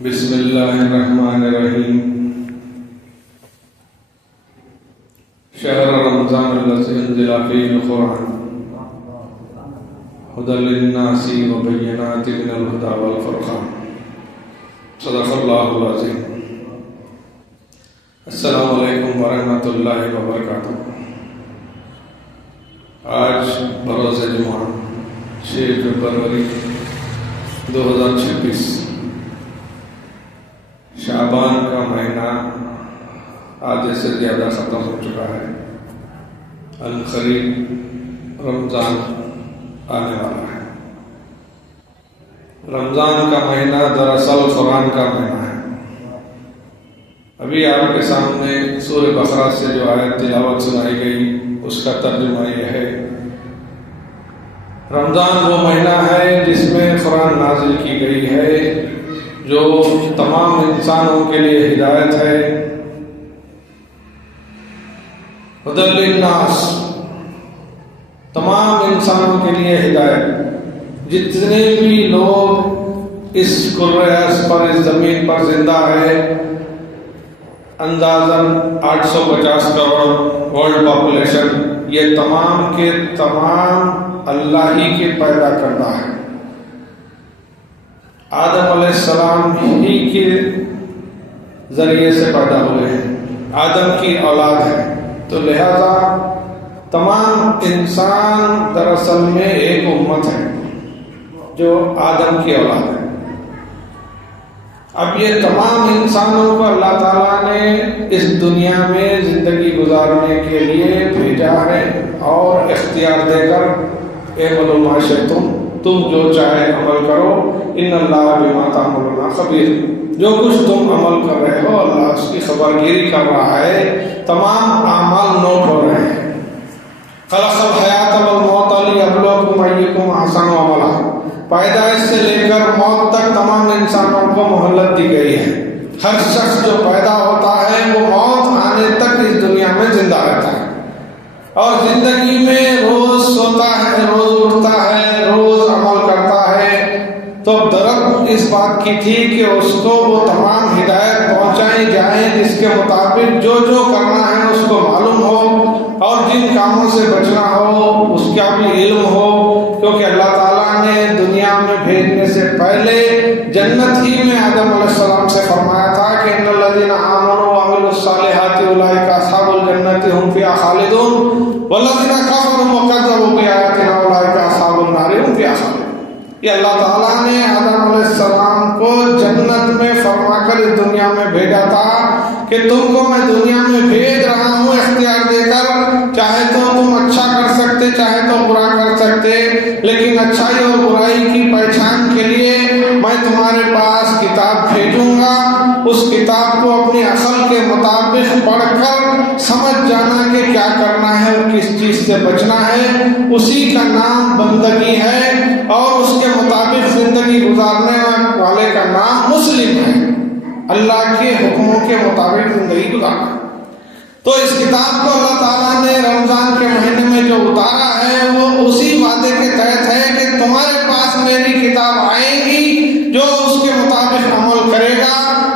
بسم اللہ الرحمن الرحیم شہر رمضان الذی انزل فیہ القرآن ھدی للناس وبینات من الھدی والفرقان صدق اللہ العظیم۔ السلام علیکم ورحمۃ اللہ وبرکاتہ۔ آج بروز جمعہ 6 فروری 2026 شعبان کا مہینہ آدھے سے زیادہ ختم ہو چکا ہے۔ عنقریب رمضان آنے والا ہے۔ رمضان کا مہینہ دراصل قرآن کا مہینہ ہے۔ ابھی آپ کے سامنے سورہ بقرہ سے جو آیت تلاوت سنائی گئی اس کا ترجمہ یہ ہے، رمضان وہ مہینہ ہے جس میں قرآن نازل کی گئی ہے، جو تمام انسانوں کے لیے ہدایت ہے۔ ھدی للناس، تمام انسانوں کے لیے ہدایت۔ جتنے بھی لوگ اس کرۂ ارض پر، اس زمین پر زندہ ہے، اندازاً 850 کروڑ ورلڈ پاپولیشن، یہ تمام کے تمام اللہ ہی کے پیدا کرنا ہے۔ آدم علیہ السلام ہی کے ذریعے سے پیدا ہوئے ہیں، آدم کی اولاد ہے، تو لہذا تمام انسان دراصل میں ایک امت ہے جو آدم کی اولاد ہے۔ اب یہ تمام انسانوں کو اللہ تعالیٰ نے اس دنیا میں زندگی گزارنے کے لیے بھیجا ہے اور اختیار دے کر اعملوا ما شئتم، تم جو چاہے عمل کرو، ان اللہ بما تعملون خبیر، جو کچھ تم عمل کر رہے ہو اللہ اس کی خبر گیری کر رہا ہے، تمام اعمال نوٹ ہو رہے ہیں۔ خلق الحیات والموت لیبلوکم ایکم احسن عملا، پیدائش سے لے کر موت تک تمام انسانوں کو مہلت دی گئی ہے۔ ہر شخص جو پیدا ہوتا ہے وہ موت آنے تک اس دنیا میں زندہ رہتا ہے، اور زندگی میں روز سوتا ہے، روز اٹھتا ہے، روز عمل کرتا ہے۔ تو درد اس بات کی تھی کہ اس کو وہ تمام ہدایت پہنچائی جائیں جس کے مطابق جو جو کرنا ہے اس کو معلوم ہو، اور جن کاموں سے بچنا ہو اس کا بھی علم ہو، کیونکہ اللہ تعالیٰ نے دنیا میں بھیجنے سے پہلے جنت ہی میں آدم علیہ السلام سے فرمایا تھا کہ ان الذین آمنوا وعملوا الصالحات اولئک اصحاب الجنۃ هم فیہا خالدون والذین کفروا وکذبوا بآیاتنا اولئک اصحاب النار هم فیہا خالدون۔ یہ اللہ تعالیٰ نے آدم علیہ السلام کو جنت میں فرما کر اس دنیا میں بھیجا تھا کہ تم کو میں دنیا میں بھیج رہا ہوں اختیار دے کر، چاہے تو تم اچھا کر سکتے، چاہے تو برا کر سکتے، لیکن اچھائی اور برائی کی پہچان کے لیے میں تمہارے پاس کتاب بھیجوں گا۔ اس کتاب کو اپنی عقل کے مطابق پڑھ کر سمجھ جانا کہ کیا کرنا ہے اور کس چیز سے بچنا ہے، اسی کا نام بندگی ہے، اور اس کے مطابق زندگی گزارنے والے کا نام مسلم ہے۔ اللہ کے حکموں کے مطابق زندگی گزارنا۔ تو اس کتاب کو اللہ تعالیٰ نے رمضان کے مہینے میں جو اتارا ہے وہ اسی وعدے کے تحت ہے کہ تمہارے پاس میری کتاب آئے گی، جو اس کے مطابق عمل کرے گا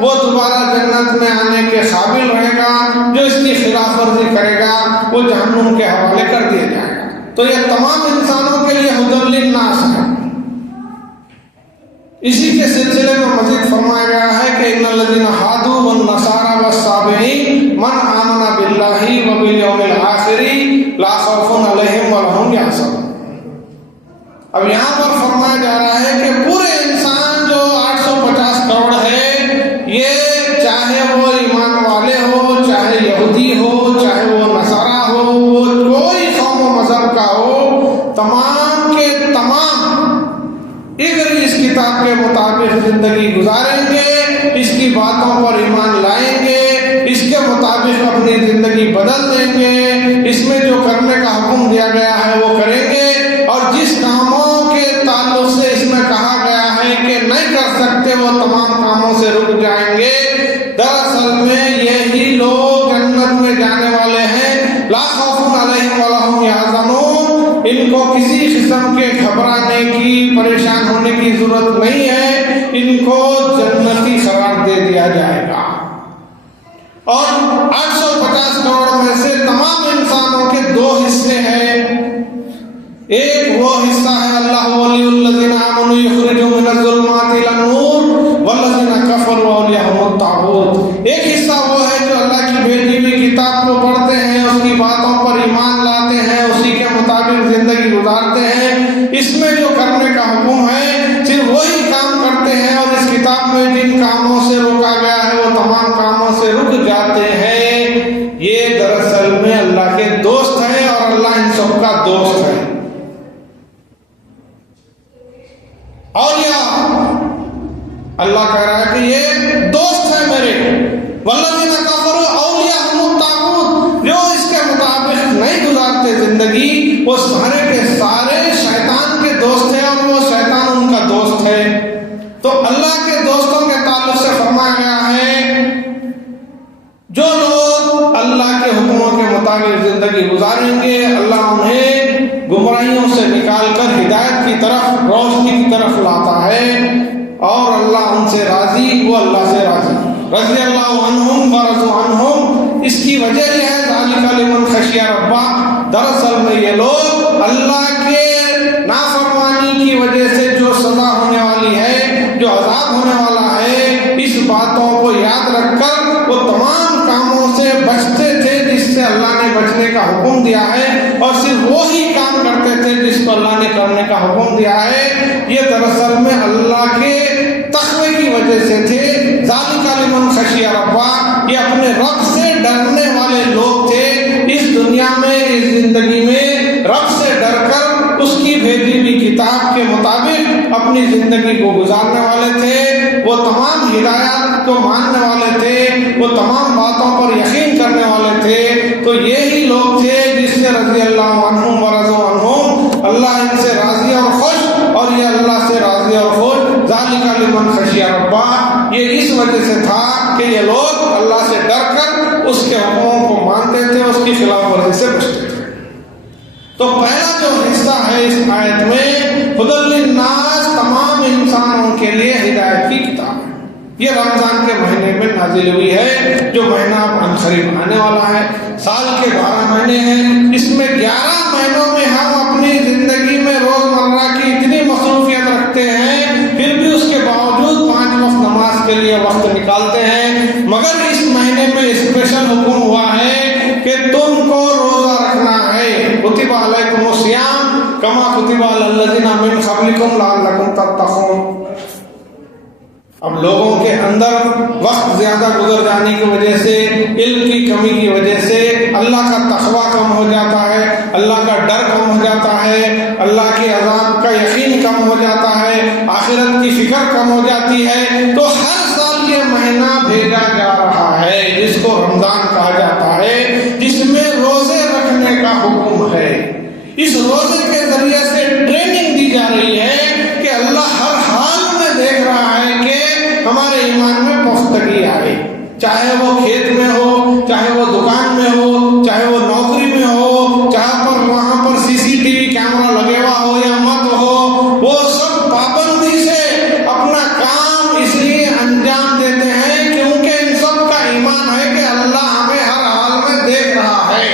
وہ دوبارہ جنت میں آنے کے قابل رہے گا، جو اس کی خلاف ورزی کرے گا وہ جہنم کے حوالے کر دیا جائے گا۔ تو یہ تمام انسانوں کے لیے ھدی للناس ہے۔ اسی کے سلسلے میں مزید فرمایا گیا ہے کہ ان الذین ھادوا والنصارى والصابئین من آمن باللہ وبالیوم الآخر لا خوف علیہم ولا هم یحزنون۔ اب یہاں پر فرمایا جا رہا ہے کہ پورے انسان جو 850 کروڑ ہے، یہ چاہے وہ ایمان والے ہو، چاہے یہودی ہو، چاہے وہ نصارہ ہو، وہ کوئی قوم و مذہب کا ہو، تمام کے تمام اگر اس کتاب کے مطابق زندگی گزاریں گے، اس کی باتوں پر ایمان لائیں گے، اس کے مطابق اپنی زندگی بدل دیں گے، اس میں جو کرنے کا حکم دیا گیا ہے وہ کریں گے، اور جس کاموں کے تعلق سے اس میں کہا گیا ہے کہ نہیں کر سکتے وہ تمام کاموں سے رک جائیں گے۔ دراصل میں یہی لوگ جنت میں جانے والے ہیں۔ لا خوف علیہم ولا هم یحزنون، ان کو کسی قسم کے گھبرانے کی، پریشان ہونے کی ضرورت ان کو جنتی قرار دے دیا جائے گا، اور 850 کروڑ میں سے تمام انسانوں کے 2 حصے ہیں۔ ایک وہ حصہ ہے اللہ ولی الذین آمنوا یخرجون من الظلمات الی النور والذین کفروا اولیاءہم الطاغوت۔ ایک حصہ وہ ہے جو اللہ کی بھیجی ہوئی کتاب کو پڑھتے ہیں، اس کی باتوں پر ایمان لاتے ہیں، اسی کے مطابق زندگی گزارتے ہیں، اس میں جو کرنے کا حکم ہے صرف وہی کام کرتے ہیں، اور اس کتاب میں جن کاموں سے روکا گیا ہے وہ تمام کاموں سے رک جاتے ہیں۔ یہ دراصل میں اللہ کے دوست ہیں، اور اللہ ان سب کا دوست ہے۔ اولیاء، اللہ کہہ رہا ہے کہ یہ دوست ہے میرے۔ والذین کفروا اولیاءہم الطاغوت، جو اس کے مطابق نہیں گزارتے زندگی، وہ سارے کے سارے شیطان کے دوست ہیں، اور وہ شیطان ان کا دوست ہے۔ تو اللہ کے دوستوں کے تعلق سے فرمایا گیا ہے جو لوگ اللہ کے حکموں کے مطابق زندگی گزاریں گے، اللہ انہیں گمراہیوں سے نکال کر ہدایت کی طرف، روشنی کی طرف لاتا ہے، اور اللہ ان سے راضی، وہ اللہ سے راضی۔ رضی اللہ عنہم ورضوا عنہم، اس کی وجہ یہ ہے ذالک لمن خشی ربہ، دراصل میں یہ لوگ اللہ کے نافرمانی کی وجہ سے جو سزا ہونے والی ہے، جو عذاب ہونے والا ہے، اس باتوں کو یاد رکھ کر وہ تمام کاموں سے بچتے تھے جس سے اللہ نے بچنے کا حکم دیا ہے، اور صرف وہی کام کرتے تھے جس کو اللہ نے کرنے کا حکم دیا ہے۔ یہ دراصل میں اللہ کے تقوی کی وجہ سے تھے۔ ذالک لمن خشی ربہ، یہ اپنے رب سے ڈرنے والے لوگ تھے، اس دنیا میں، اس زندگی میں رب سے ڈر کر اس کی بھیجی ہوئی کتاب کے مطابق اپنی زندگی کو گزارنے والے تھے، وہ تمام ہدایات کو ماننے والے تھے، وہ تمام باتوں پر یقین کرنے والے تھے۔ تو یہی لوگ تھے جس سے رضی اللہ عنہم ورضوا عنہم، اللہ ان سے راضی اور خوش، اور یہ اللہ سے راضی اور خوش۔ ذالک لمن خشی ربہ، یہ اس وجہ سے تھا کہ یہ لوگ اللہ سے ڈر کر اس کے حکموں کو مانتے تھے، اس کی خلاف ورزی سے بچتے تھے۔ تو پہلا جو حصہ ہے اس آیت میں، ھدی للناس، تمام انسانوں کے لیے ہدایت کی کتاب ہے۔ یہ رمضان کے مہینے میں نازل ہوئی ہے، جو مہینہ اب عنقریب آنے والا ہے۔ سال کے 12 مہینے ہیں، اس میں 11 مہینوں میں ہم اپنی زندگی میں روزمرہ کی اتنی مصروفیت رکھتے ہیں، پھر بھی اس کے باوجود 5 وقت نماز کے لیے وقت نکالتے ہیں۔ مگر اس مہینے میں اسپیشل حکم ہوا ہے کہ تم کو روزہ رکھنا ہے۔ کتب علیکم الصیام کما کتب علی الذین من قبلکم لعلکم تتقون۔ اب لوگوں کے اندر وقت زیادہ گزر جانے کی وجہ سے، علم کی کمی کی وجہ سے اللہ کا تقویٰ کم ہو جاتا ہے، اللہ کا ڈر کم ہو جاتا ہے، اللہ کے عذاب کا یقین کم ہو جاتا ہے، آخرت کی فکر کم ہو جاتی ہے۔ تو ہر سال یہ مہینہ بھیجا جا رہا ہے جس کو رمضان کہا جاتا ہے، جس میں روزے رکھنے کا حکم ہے۔ اس روزے کے ذریعے سے ٹریننگ دی جا رہی ہے کہ اللہ ہر حال میں دیکھ رہا ہے کہ ہمارے ایمان میں پختگی آئے، چاہے وہ کھیت میں ہو، چاہے وہ دکان میں ہو، چاہے وہ نوکری میں ہو، چاہے پر وہاں پر CCTV کیمرہ لگے ہوا ہو یا مت ہو، وہ سب پابندی سے اپنا کام اس لیے انجام دیتے ہیں کیونکہ ان سب کا ایمان ہے کہ اللہ ہمیں ہر حال میں دیکھ رہا ہے۔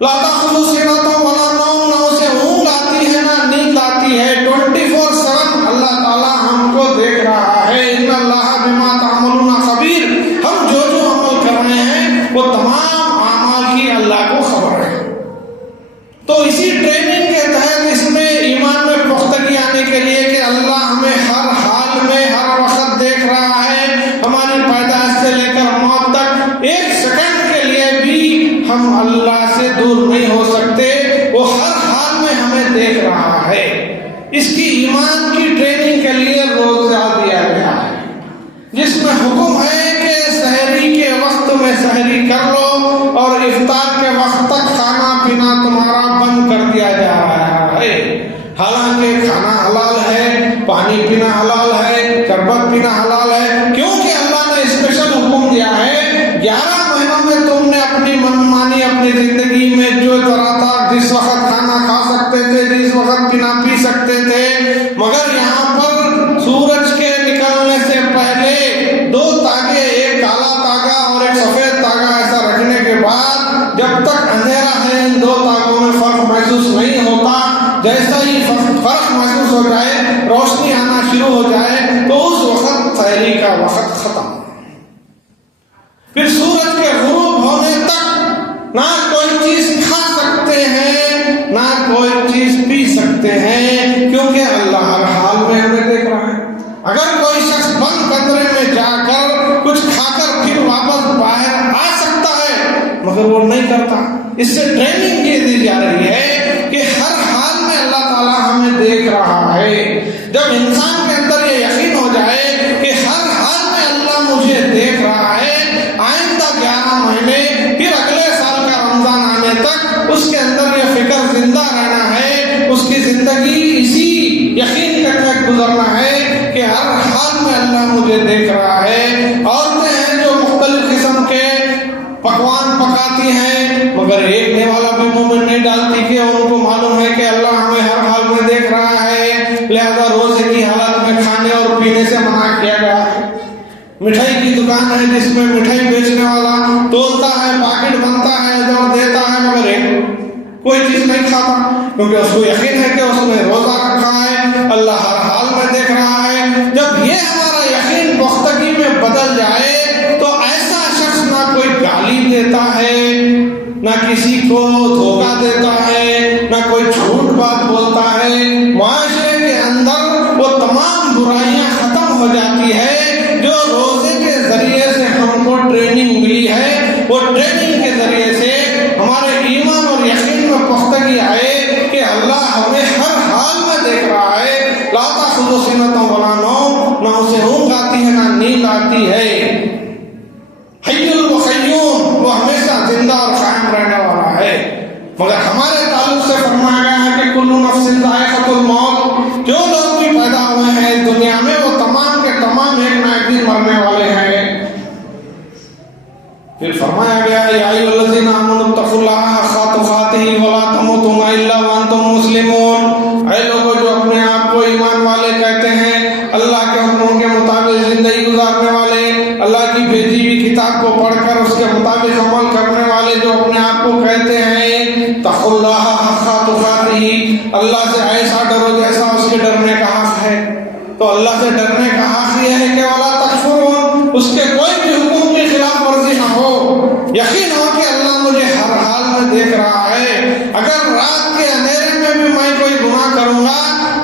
لا تأخذہ سنۃ ولا نوم، نہ اسے اونگ آتی ہے نہ نیند آتی ہے، 24/7 اللہ تعالیٰ ہم کو دیکھ رہا ہے۔ ان اللہ بما تعملون خبیر، ہم جو عمل کر رہے ہیں وہ تمام اعمال کی اللہ کو خبر ہے۔ تو اسی ٹریننگ کے تحت اس میں ایمان میں پختگی آنے کے لیے کہ اللہ ہمیں ہر حال میں ہر وقت دیکھ رہا ہے، ہماری پیدائش سے لے کر موت تک 1 سیکنڈ کے لیے بھی ہم اللہ سے دور نہیں ہو سکتے، وہ ہر حال میں ہمیں دیکھ رہا ہے۔ اس کی ایمان کی ٹریننگ کے لیے روزہ دیا گیا ہے، جس میں حکم ہے کہ سحری کے وقت میں سحری کر لو، اور افطار کے وقت تک کھانا پینا تمہارا بند کر دیا جا رہا ہے۔ حالانکہ کھانا حلال ہے، پانی پینا حلال ہے، شربت پینا حلال ہے، کیونکہ اللہ نے اسپیشل حکم دیا ہے 11 مہینوں میں تم نے اپنی منمانی اپنی زندگی میں جو طرح تھا، جس وقت کھانا کھا سکتے تھے، جس وقت پینا پی سکتے تھے، مگر یہاں پر سورج کے شروع ہو جائے تو اس وقت سحری کا وقت ختم. پھر سورج کے غروب ہونے تک نہ کوئی چیز کھا سکتے ہیں نہ کوئی چیز پی سکتے ہیں، کیونکہ اللہ ہر حال میں ہمیں دیکھ رہا ہے. اگر کوئی شخص بند کمرے میں جا کر کچھ کھا کر پھر واپس باہر آ سکتا ہے مگر وہ نہیں کرتا. اس سے ٹریننگ یہ دی جا رہی ہے کہ ہر حال میں اللہ تعالیٰ ہمیں دیکھ رہا ہے. جب انسان کے اندر یہ یقین ہو جائے کہ ہر حال میں اللہ مجھے دیکھ رہا ہے، آئندہ 11 مہینے پھر اگلے سال کا رمضان آنے تک اس کے اندر یہ فکر زندہ رہنا ہے، اس کی زندگی اسی یقین کے تحت گزرنا ہے کہ ہر حال میں اللہ مجھے دیکھ رہا ہے. عورتیں ہیں جو مختلف قسم کے پکوان پکاتی ہیں مگر ایک نیوالا بھی منہ میں نہیں ڈالتی کہ ان کو معلوم ہے کہ اللہ ہمیں ہر حال میں دیکھ رہا ہے، لہذا روزے کی حالت میں کھانے اور پینے سے منع کیا گیا ہے. مٹھائی کی دکان ہے جس میں مٹھائی بیچنے والا تولتا ہے، پاکٹ بنتا ہے، جو دیتا ہے مگر کوئی چیز نہیں کھاتا کیونکہ اس کو یقین ہے کہ اس نے روزہ رکھا ہے، اللہ ہر حال میں دیکھ رہا ہے. جب یہ ہمارا یقین پختگی میں بدل جائے تو ایسا شخص نہ کوئی گالی دیتا ہے، نہ کسی کو دھوکہ دیتا ہے، نہ کوئی جھوٹ بات بولتا ہے. معاشرے کے اندر وہ تمام برائیاں ختم ہو جاتی ہے جو روزے کے ذریعے سے ہم کو ٹریننگ ملی ہے. وہ ٹریننگ کے ذریعے سے ہمارے ایمان اور یقین میں پختگی آئے کہ اللہ ہمیں ہر حال میں دیکھ رہا ہے. لا تأخذہ سنۃ ولا نوم، نہ اسے اونگ آتی ہے نہ نیند آتی ہے. حی القیوم، وہ ہمیشہ زندہ اور قائم رہنے والا ہے. مگر ہمارے تعلق سے فرمایا گیا ہے کہ کل نفس ذائقۃ الموت، جو لوگ بھی پیدا ہوئے ہیں اس دنیا میں وہ تمام کے تمام ایک نہ ایک دن مرنے والے ہیں. پھر فرمایا گیا ہے یا ایھا الذین آمنوا اتقوا اللہ حق تقاتہ ولا تموتن الا وانتم مسلمون. اے لوگوں جو اپنے آپ کو ایمان والے کہتے ہیں، اللہ کے حکموں کے مطابق زندگی گزارنے والے، اللہ کی بھیجی ہوئی کتاب کو پڑھ کر اس کے مطابق عمل کرنے والے جو اپنے آپ کو کہتے ہیں اتقوا اللہ حق تقاتہ، اللہ سے ایسا ڈرو جیسا اس کے ڈرنے کا حق ہے. تو اللہ سے ڈرنے کا حق یہ ہے کہ ولا تکفرون، اس کے کوئی بھی حکم کی خلاف ورزی نہ ہو. یقین ہو کہ اللہ مجھے ہر حال میں دیکھ رہا ہے. اگر رات کے اندھیرے میں بھی میں کوئی گناہ کروں گا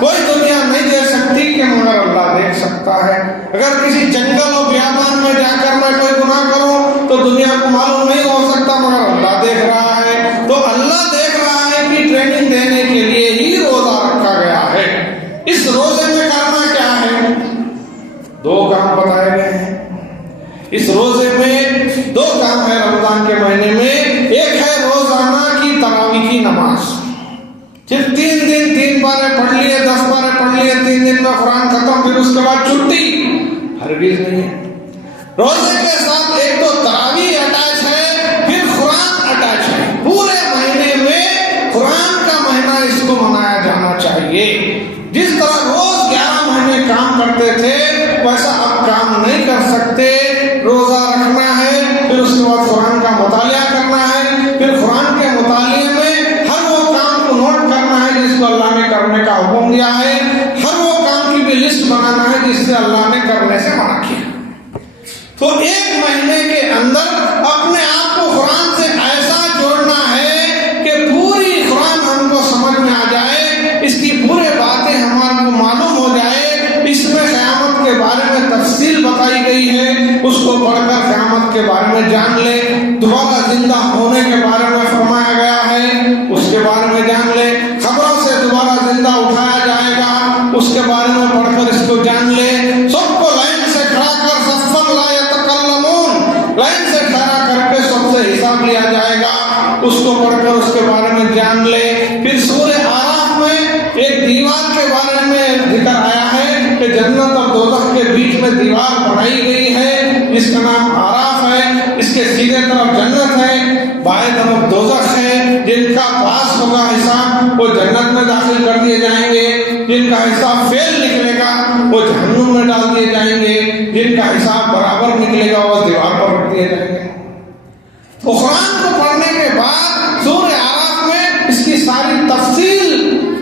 کوئی دنیا نہیں دیکھ سکتی کہ مگر اللہ دیکھ سکتا ہے. اگر کسی جنگل و بیابان میں جا کر میں کوئی گناہ کروں تو دنیا کو معلوم نہیں ہو سکتا مگر اللہ دیکھ رہا ہے. تو اللہ دیکھ رہا ہے کہ ٹریننگ دینے کے لیے ہی روزہ رکھا گیا ہے. اس روزے میں کرنا کیا ہے؟ 2 کام بتائے گئے ہیں. اس روزے میں 2 کام ہے رمضان کے مہینے میں. ایک ہے روزانہ کی تراویح کی نماز، صرف 3 دن 3 بارے پڑھ لیے، 10 بارے پڑھ لیے، 3 دن میں قرآن ختم، پھر اس کے بعد چھٹی، ہرگز نہیں ہے. روزے کے ساتھ ایک تو تراویح اٹیچ ہے، پھر قرآن اٹیچ ہے. پورے مہینے میں قرآن کا مہینہ اس کو منایا جانا چاہیے. جس طرح روز 11 مہینے کام کرتے تھے ویسا اب کام نہیں کر سکتے. روزہ رکھنا ہے، پھر اس کے بعد قرآن کا مطالعہ کرنا ہے، پھر قرآن کے مطالعے میں ہر وہ کام کو نوٹ کرنا ہے جس کو اللہ نے کرنے کا حکم دیا ہے، ہر وہ کام کی بھی لسٹ بنانا ہے جس سے اللہ نے کرنے سے منع کیا. تو 1 مہینے کے اندر اپنے آپ کو قرآن سے ایسا جوڑنا ہے کہ پوری قرآن ہم کو سمجھ میں آ جائے، اس کی پورے باتیں ہمارے کو معلوم ہو جائے. اس میں قیامت کے بارے میں تفصیل بتائی گئی ہے، اس کو پڑھ کر قیامت کے بارے میں جان لے. دوبارہ زندہ ہونے کے بارے میں فرمایا گیا ہے، اس کے بارے میں جان لے. خبروں سے دوبارہ زندہ اٹھایا جائے گا، اس کے بارے میں پڑھ کر اس کو جان لے. سب کو لائن سے کھڑا کر صفن لا یتکلمون، لائن سے کھڑا کر کے سب سے حساب لیا جائے گا، اس کو پڑھ کر اس کے بارے میں جان لے. پھر سورہ آراف میں ایک دیوار کے بارے میں ذکر آیا ہے کہ جنت اور دوزخ کے بیچ میں دیوار بنائی گئی ہے جس کا نام آراف ہے. اس کے سیدھے طرف جنت ہے، بائیں طرف دوزخ ہے. جن کا پاس ہوگا حساب وہ جنت میں داخل کر دیے جائیں گے، جن کا حساب فیل نکلے گا وہ جہنم میں ڈال دیے جائیں گے، جن کا حساب برابر نکلے گا وہ دیوار پر رکھ دیے جائیں گے. تو قرآن کو پڑھنے کے بعد سورہ آراف میں اس کی ساری تفصیل